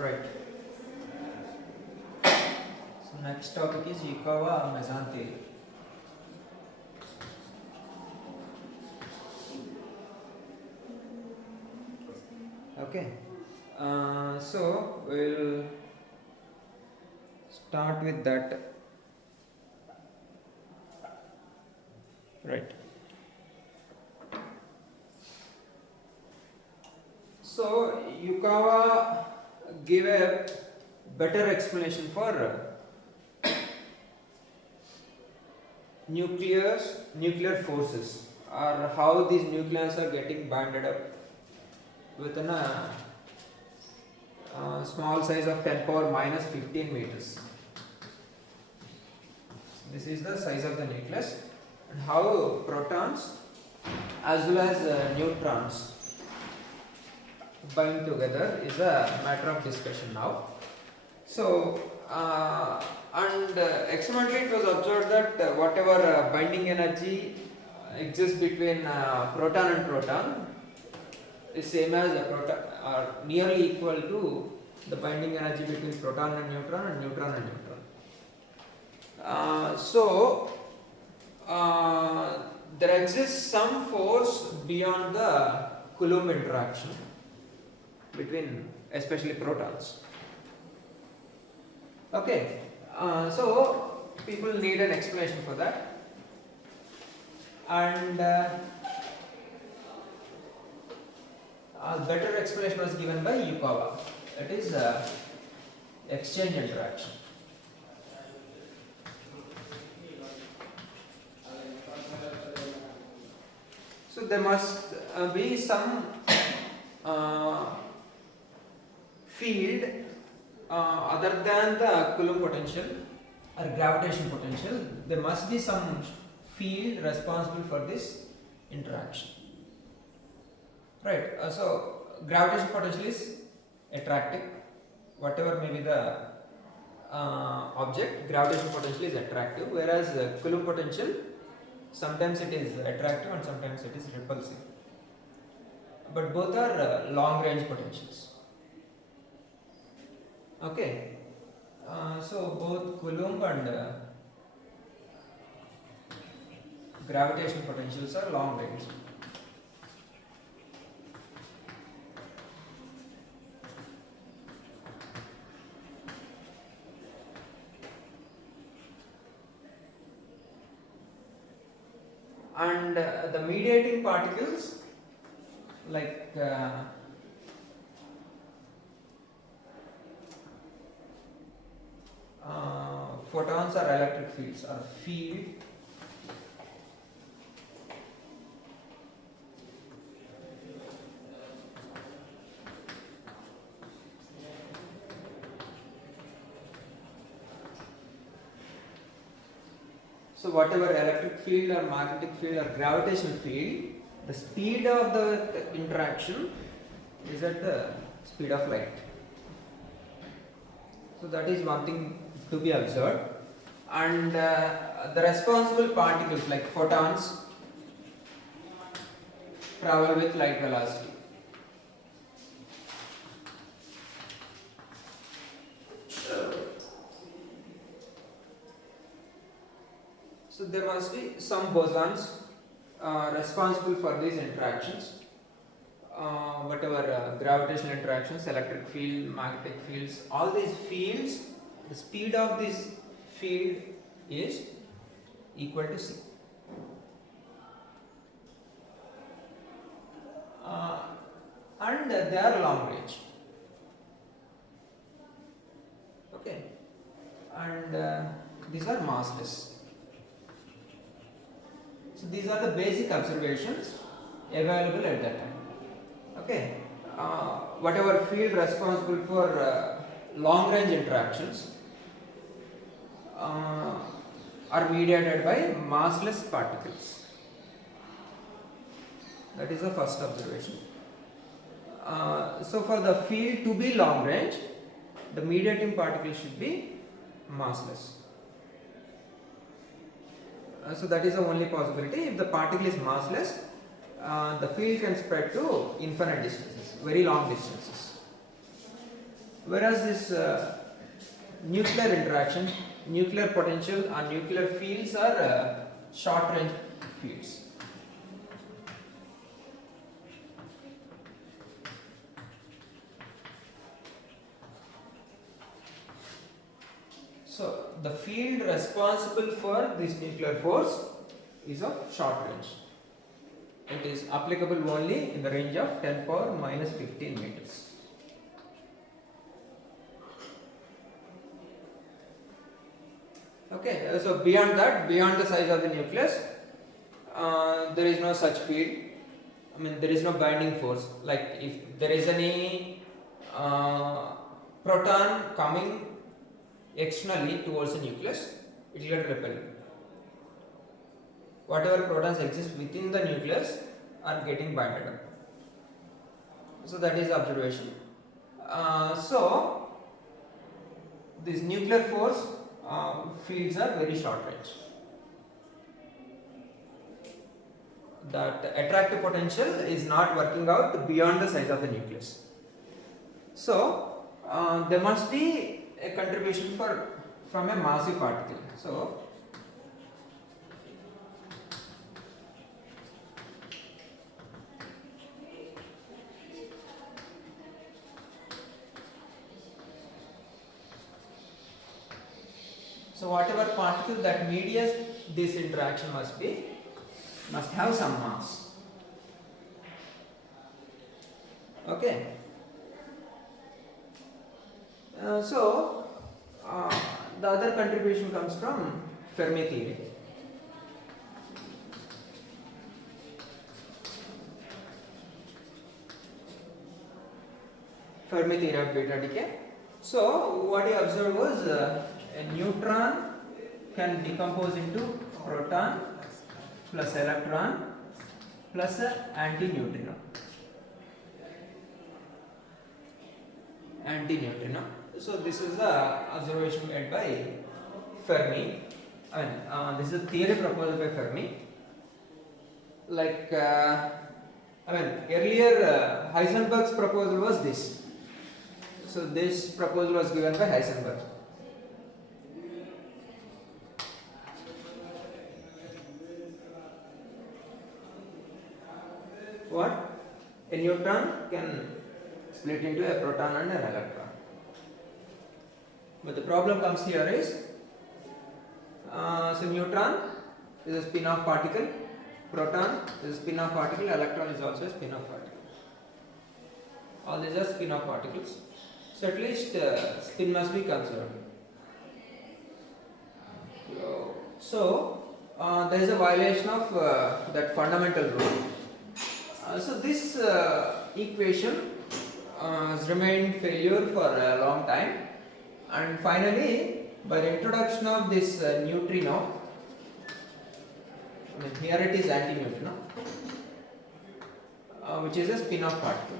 Right. So next topic is Yukawa meson theory. Okay. So we'll start with that. Right. So Yukawa gave a better explanation for nuclear forces, or how these nucleons are getting banded up within a small size of 10 power minus 15 meters. This is the size of the nucleus, and how protons as well as neutrons bind together is a matter of discussion now. So experimentally it was observed that whatever binding energy exists between proton and proton is same as a proton, or nearly equal to the binding energy between proton and neutron and neutron and neutron. There exists some force beyond the Coulomb interaction between especially protons. Okay, so people need an explanation for that, and a better explanation was given by Yukawa. It is exchange interaction. So there must be some field other than the Coulomb potential or gravitational potential. There must be some field responsible for this interaction. Right. So gravitational potential is attractive. Whatever may be the object, gravitational potential is attractive, whereas Coulomb potential, sometimes it is attractive and sometimes it is repulsive. But both are long range potentials. Okay. So both Coulomb and gravitational potentials are long range. And the mediating particles, like photons or electric fields, or field so whatever electric field or magnetic field or gravitational field, the speed of the interaction is at the speed of light. So that is one thing to be observed. And the responsible particles like photons travel with light velocity. So there must be some bosons responsible for these interactions. Whatever gravitational interactions, electric field, magnetic fields, all these fields, the speed of this field is equal to c. And they are long range. Okay, and these are massless. So these are the basic observations available at that time. Okay, whatever field responsible for long range interactions are mediated by massless particles. That is the first observation. So for the field to be long range, the mediating particle should be massless. So that is the only possibility. If the particle is massless, the field can spread to infinite distances, very long distances. Whereas this nuclear interaction, nuclear potential and nuclear fields are short range fields. So the field responsible for this nuclear force is of short range. It is applicable only in the range of 10 power minus 15 meters. Okay, so beyond that, beyond the size of the nucleus, there is no such field. I mean, there is no binding force. Like if there is any proton coming externally towards the nucleus, it will get repelled. Whatever protons exist within the nucleus are getting binded up. So that is observation. So this nuclear force fields are very short range. That attractive potential is not working out beyond the size of the nucleus. So there must be a contribution from a massive particle. So whatever particle that mediates this interaction must have some mass. Okay. The other contribution comes from Fermi theory. Fermi theory of beta decay. So what he observed was a neutron can decompose into proton plus electron plus antineutrino. So this is the observation made by Fermi. I mean, this is a theory proposed by Fermi. Like, earlier Heisenberg's proposal was this. So this proposal was given by Heisenberg. What? A neutron can split into a proton and an electron. But the problem comes here is, so neutron is a spin-off particle, proton is a spin-off particle, electron is also a spin-off particle. All these are spin-off particles. So at least spin must be conserved. So there is a violation of that fundamental rule. So this equation has remained failure for a long time, and finally by the introduction of this neutrino, here it is antineutrino, which is a spin-off particle.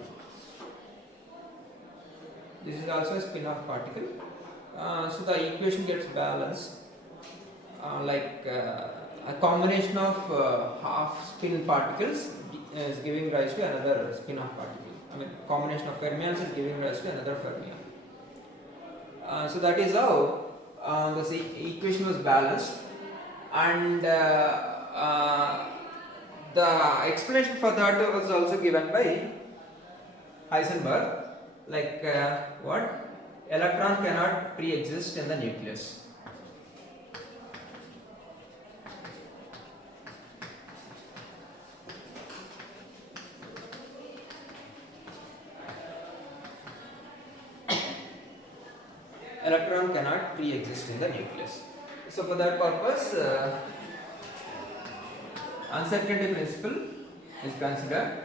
This is also a spin-off particle. So the equation gets balanced, like a combination of half spin particles is giving rise to another spin-off particle. I mean, combination of fermions is giving rise to another fermion. So that is how this equation was balanced, and the explanation for that was also given by Heisenberg. Like what? Electron cannot pre-exist in the nucleus. Electron cannot pre-exist in the nucleus. So for that purpose, uncertainty principle is considered.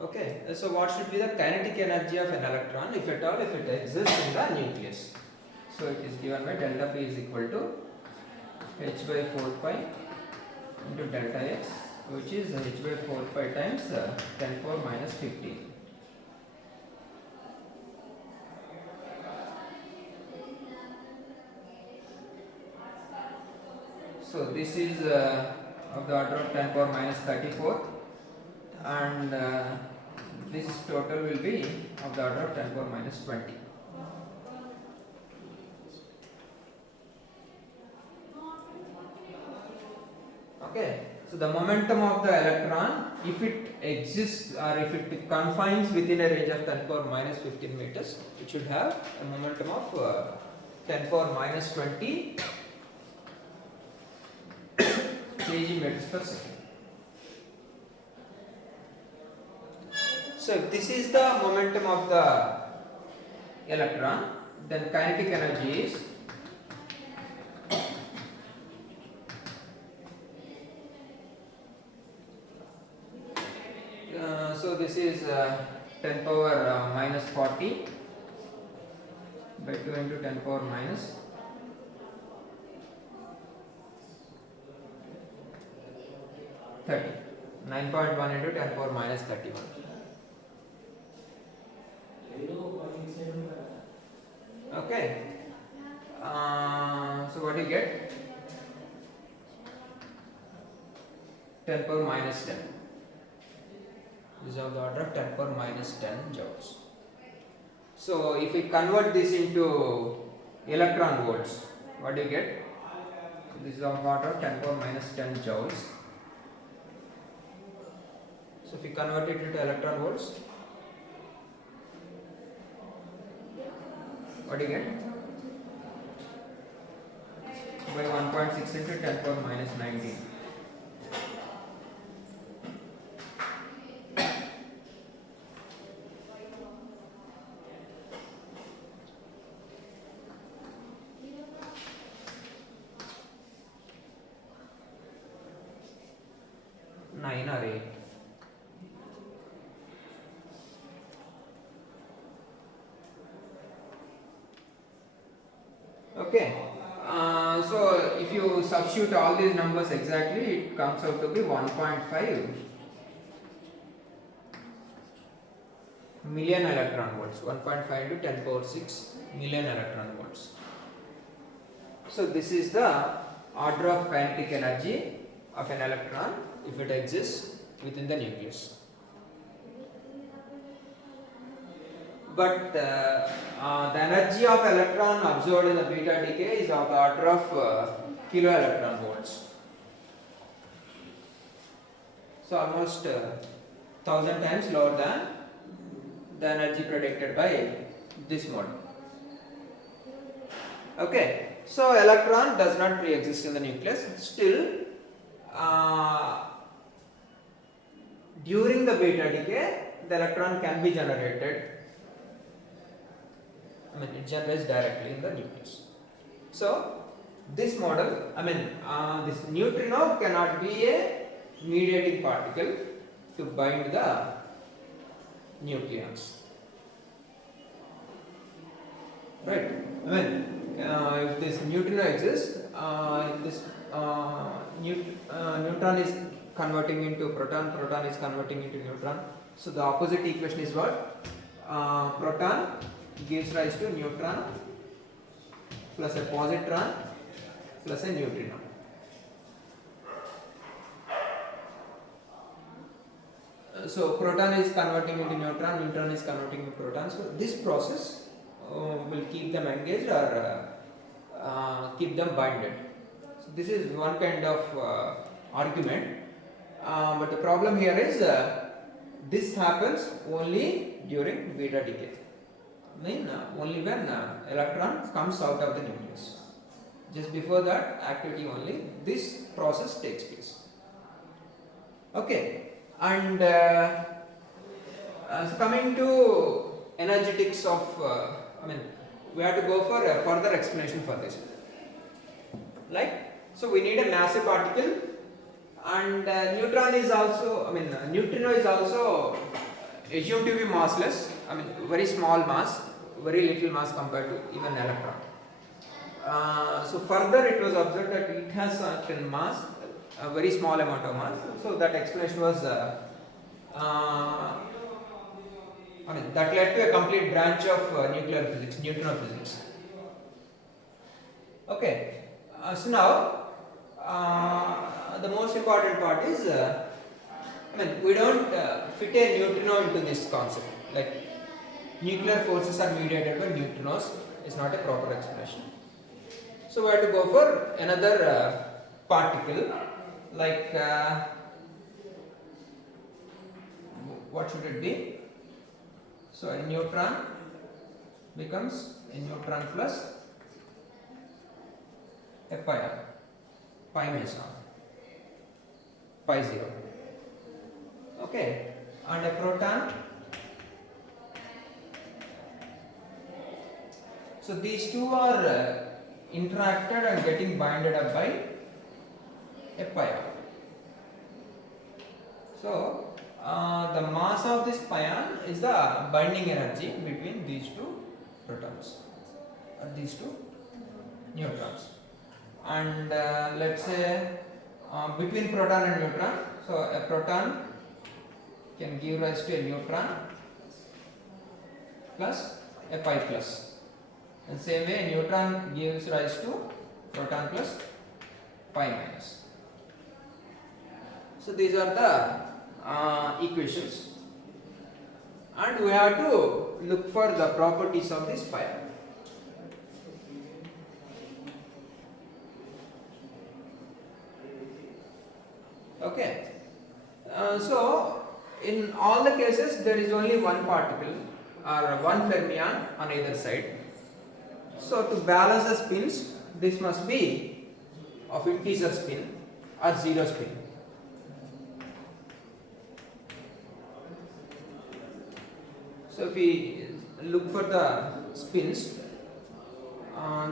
Okay, so what should be the kinetic energy of an electron, if at all, if it exists in the nucleus? So it is given by delta P is equal to h by 4 pi into delta x, which is h by 4 pi times 10 power minus 15. So this is of the order of 10 power minus 34, and this total will be of the order of 10 power minus 20. Okay, so the momentum of the electron, if it exists or if it confines within a range of 10 power minus 15 meters, it should have a momentum of 10 power minus 20 kg meters per second. So if this is the momentum of the electron, then kinetic energy is so this is 10 power minus 40 by 2 into 10 power minus 30, 9.1 into 10 power minus 31. Okay, so what do you get? 10 power minus 10. This is of the order of 10 power minus 10 joules. So if we convert this into electron volts, what do you get? This is of the order of 10 power minus 10 joules. So if we convert it into electron volts, what do you get? By 1.6 into 10 power minus 19. Nine or 8. Okay, so if you substitute all these numbers exactly, it comes out to be 1.5 million electron volts. 1.5 into 10 power 6 million electron volts. So this is the order of kinetic energy of an electron if it exists within the nucleus. But the energy of electron absorbed in the beta decay is of the order of kilo electron volts. So almost 1000 times lower than the energy predicted by this model. Okay, so electron does not pre-exist in the nucleus. Still, during the beta decay, the electron can be generated. I mean, it generates directly in the nucleus. So, this model, this neutrino cannot be a mediating particle to bind the nucleons. Right? If this neutrino exists, this neutron is converting into proton, proton is converting into neutron. So, the opposite equation is what? Proton gives rise to neutron plus a positron plus a neutrino. So proton is converting into neutron, neutron is converting into proton. So this process will keep them engaged or keep them binded. So this is one kind of argument. But the problem here is this happens only during beta decay. Only when electron comes out of the nucleus. Just before that activity only this process takes place. Okay, and so coming to energetics of, we have to go for a further explanation for this. So we need a massive particle, and neutron is also, neutrino is also assumed to be massless. Very small mass, very little mass compared to even electron. So further it was observed that it has certain mass, a very small amount of mass. So that explanation was that led to a complete branch of nuclear physics, neutrino physics. Okay, so now the most important part is, we don't fit a neutrino into this concept. Like nuclear forces are mediated by neutrinos is not a proper explanation. So we have to go for another particle, like what should it be? So a neutron becomes a neutron plus a pion, pi meson, pi 0. Okay, and a proton. So these two are interacted and getting binded up by a pion. So the mass of this pion is the binding energy between these two protons or these two neutrons. And let's say between proton and neutron, so a proton can give rise to a neutron plus a pi plus. And same way, a neutron gives rise to proton plus pi minus. So these are the equations, and we have to look for the properties of this pion. Okay, so in all the cases there is only one particle or one fermion on either side. So to balance the spins, this must be of integer spin or zero spin. So if we look for the spins,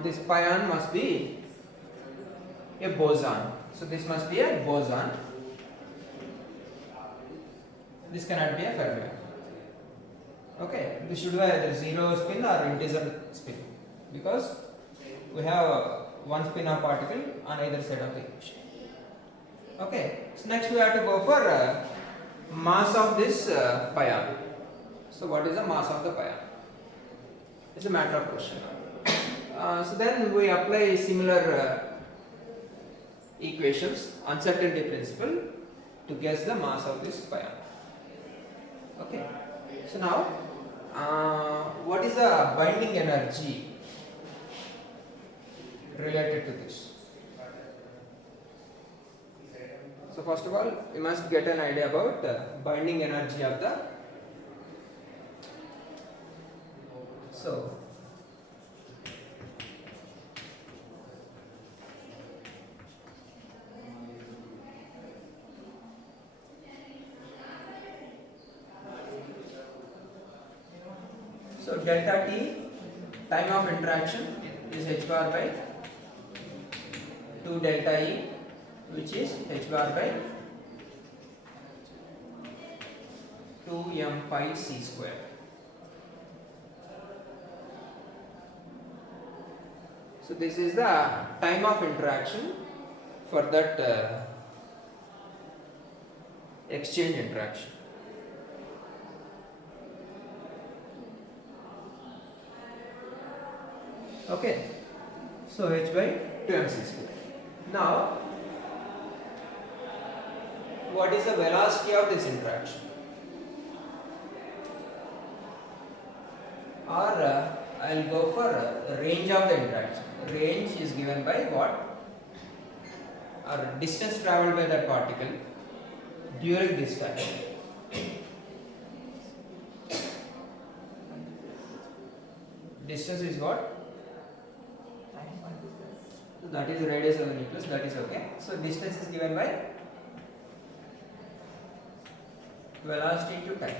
this pion must be a boson. So this must be a boson. This cannot be a fermion. Okay, this should be either zero spin or integer spin, because we have one spin of particle on either side of the equation. Okay, so next we have to go for mass of this pion. So what is the mass of the pion? It's a matter of question. So then we apply similar equations, uncertainty principle, to guess the mass of this pion. Okay, so now what is the binding energy related to this? So first of all, we must get an idea about the binding energy of the. So delta T, time of interaction, is h bar by 2 delta E, which is h bar by 2 m pi c square. So this is the time of interaction for that exchange interaction. Okay, so h by 2 mc square. Now, what is the velocity of this interaction? Or I'll go for range of the interaction. Range is given by what? Or distance traveled by that particle during this time. Distance is what? That is the radius of the nucleus, that is okay. So distance is given by velocity into time.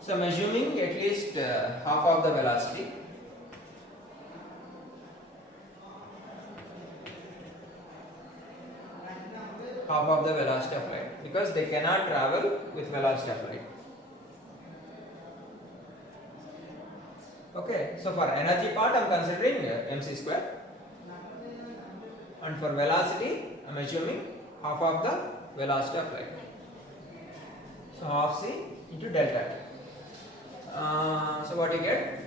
So I am assuming at least half of the velocity. Half of the velocity of light, because they cannot travel with velocity of light. Okay, so for energy part I am considering mc square, and for velocity I am assuming half of the velocity of light. So half c into delta t. So what you get?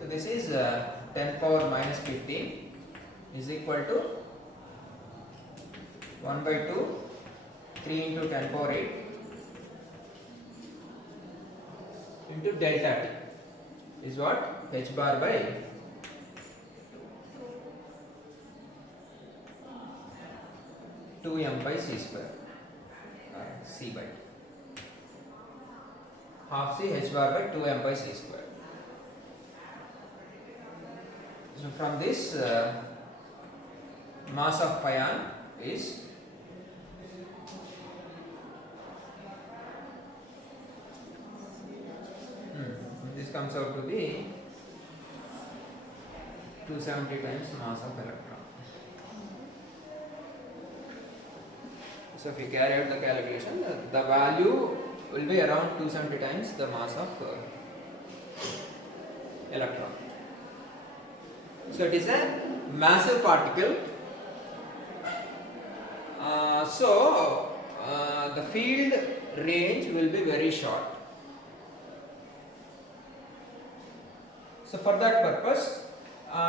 So this is 10 power minus 15 is equal to 1 by 2 3 into 10 power 8 into delta t is what? H bar by 2m by c square, c by half c h bar by 2m by c square. So from this mass of pion is this comes out to be 270 times mass of electron. So if you carry out the calculation, the value will be around 270 times the mass of electron. So it is a massive particle. The field range will be very short. So for that purpose,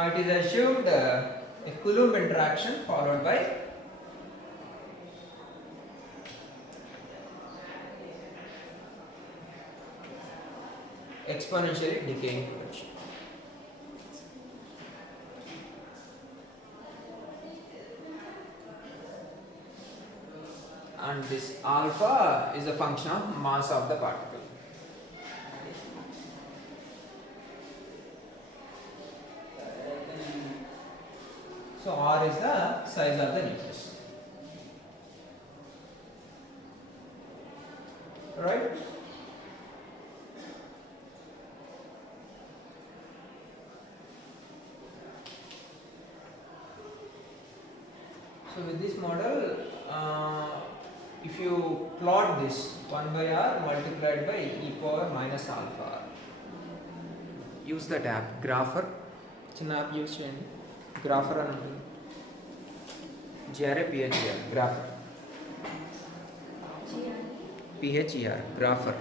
it is assumed a Coulomb interaction followed by exponentially decaying potential. And this alpha is a function of mass of the particle. So R is the size of the nucleus. Right? So with this model, if you plot this 1 by r multiplied by e power minus alpha r, use that app, Grapher. చిన్న app use చేయండి, గ్రాఫర్ అని ఉంటుంది, GRAPHER, గ్రాఫర్, PHER, గ్రాఫర్.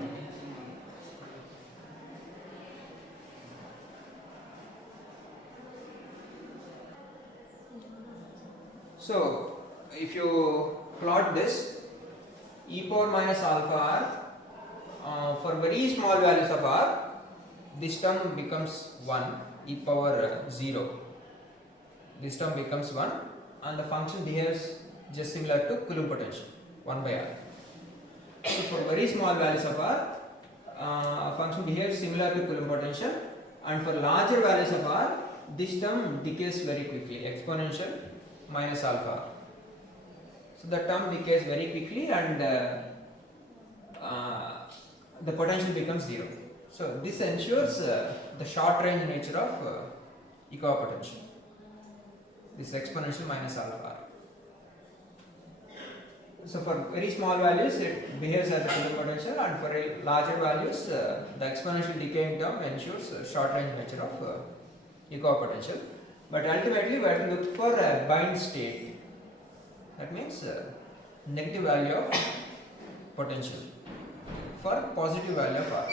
So if you plot this e power minus alpha r for very small values of r, this term becomes 1, e power 0, this term becomes 1, and the function behaves just similar to Coulomb potential 1 by r. So for very small values of r, function behaves similar to Coulomb potential, and for larger values of r, this term decays very quickly, exponential minus alpha. So the term decays very quickly and the potential becomes 0. So this ensures the short range nature of Yukawa potential, this exponential minus alpha. So for very small values it behaves as a Coulomb potential, and for larger values the exponential decaying term ensures short range nature of Yukawa potential. But ultimately we have to look for a bind state, that means negative value of potential for positive value of r.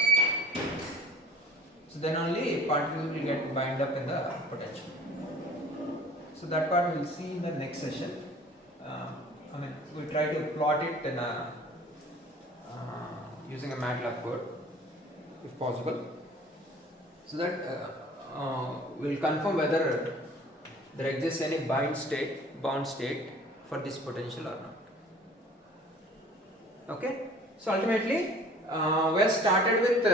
So then only particle will get bind up in the potential. So that part we will see in the next session. We try to plot it in using a MATLAB code if possible, so that we will confirm whether there exists any bound state for this potential or not. Okay, so ultimately we have started with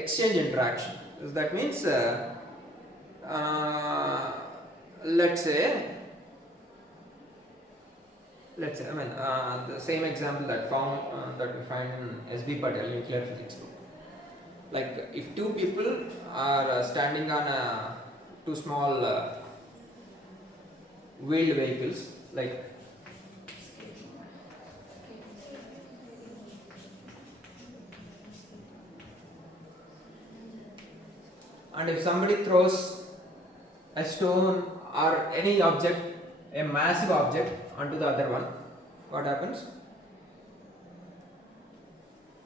exchange interaction. So that means let's say the same example that we find in SB Patel nuclear physics book. Like if two people are standing on two small wheeled vehicles, like and if somebody throws a stone or any object, a massive object, onto the other one, what happens?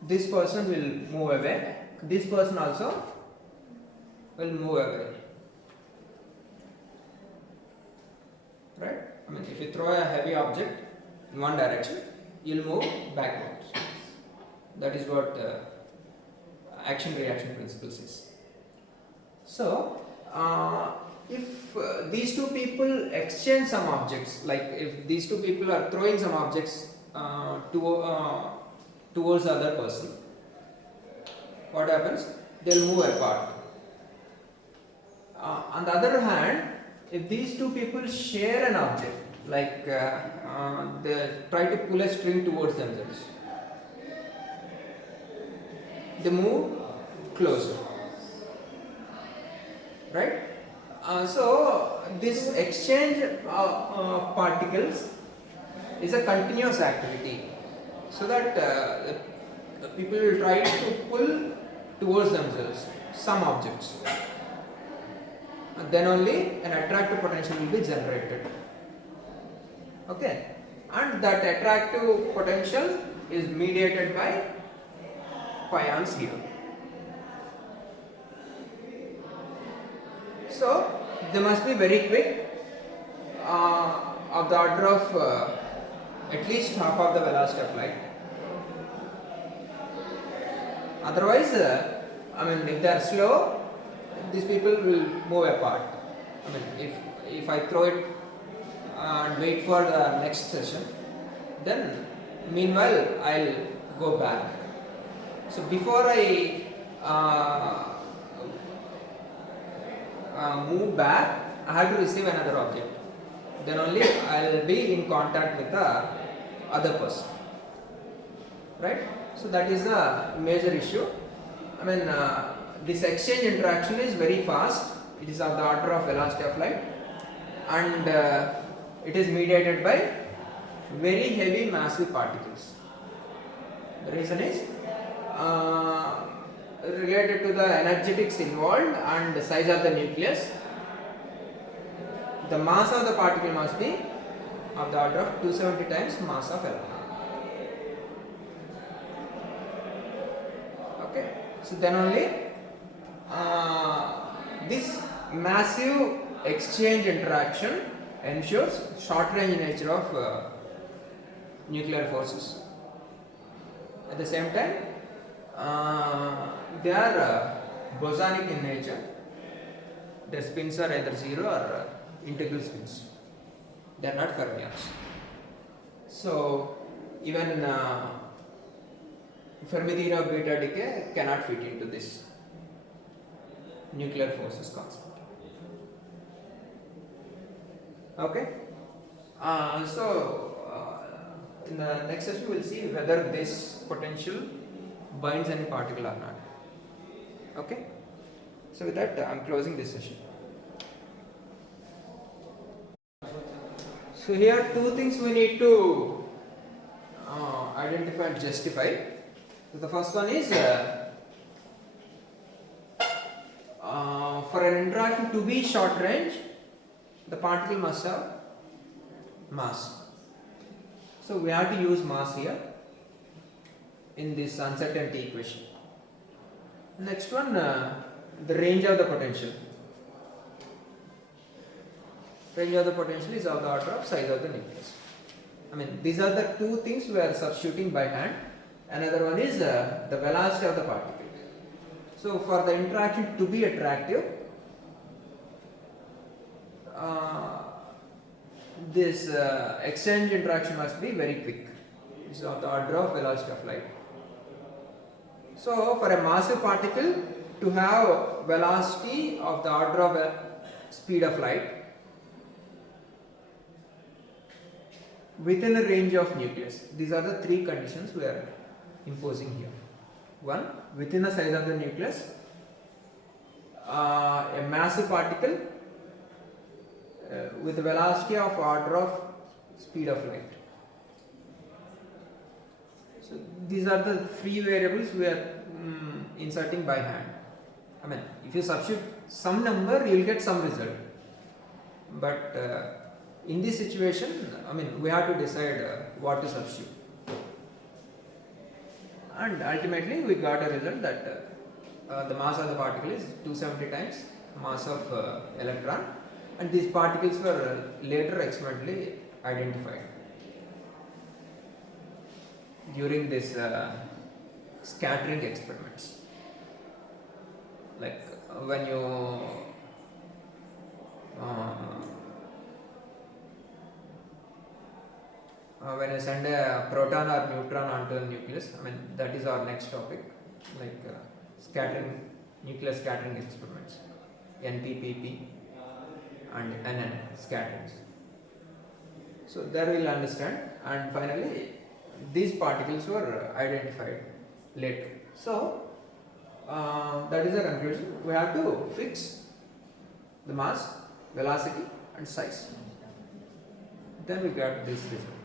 This person will move away, this person also will move away. I mean, if you throw a heavy object in one direction, you'll move backwards. That is what action reaction principle says. So, if these two people exchange some objects, like if these two people are throwing some objects towards the other person, what happens? They'll move apart. On the other hand, if these two people share an object, like they try to pull a string towards themselves, they move closer, right? So this exchange of particles is a continuous activity, so that the people will try to pull towards themselves some objects, and then only an attractive potential will be generated. Okay, and that attractive potential is mediated by pions here. So they must be very quick, of the order of at least half of the velocity of light. Otherwise, I mean, if they are slow, these people will move apart. I mean, if I throw it and wait for the next session, then meanwhile I'll go back. So before I move back, I have to receive another object. Then only I'll be in contact with the other person, right? So that is the major issue. I mean, this exchange interaction is very fast. It is of the order of velocity of light, and it is mediated by very heavy massive particles. The reason is related to the energetics involved and the size of the nucleus. The mass of the particle must be of the order of 270 times mass of electron. Okay, so then only this massive exchange interaction ensures short range nature of nuclear forces. At the same time, they are bosonic in nature. Their spins are either zero or integral spins. They are not fermions. So even Fermi theory of beta decay cannot fit into this nuclear forces concept. Okay. In the next session we will see whether this potential binds any particle or not. Okay. So with that, I am closing this session. So here two things we need to identify and justify. So the first one is for an interaction to be short range, the particle must have mass. So we have to use mass here in this uncertainty equation. Next one, the range of the potential. Range of the potential is of the order of size of the nucleus. I mean, these are the two things we are substituting by hand. Another one is the velocity of the particle. So for the interaction to be attractive, this exchange interaction must be very quick. This is of the order of velocity of light. So for a massive particle to have velocity of the order of speed of light within a range of nucleus, these are the three conditions we are imposing here. One, within the size of the nucleus, a massive particle with a velocity of order of speed of light. So these are the free variables we are inserting by hand. I mean, if you substitute some number, you will get some result. But in this situation, I mean, we have to decide what to substitute. And ultimately, we got a result that the mass of the particle is 270 times mass of electron, and these particles were later experimentally identified during this scattering experiments. Like when you send a proton or neutron onto a nucleus, I mean that is our next topic, like scattering, nuclear scattering experiments, NPPP and NN scatterings. So there we will understand, and finally these particles were identified later. So that is the conclusion. We have to fix the mass, velocity and size. Then we got this result.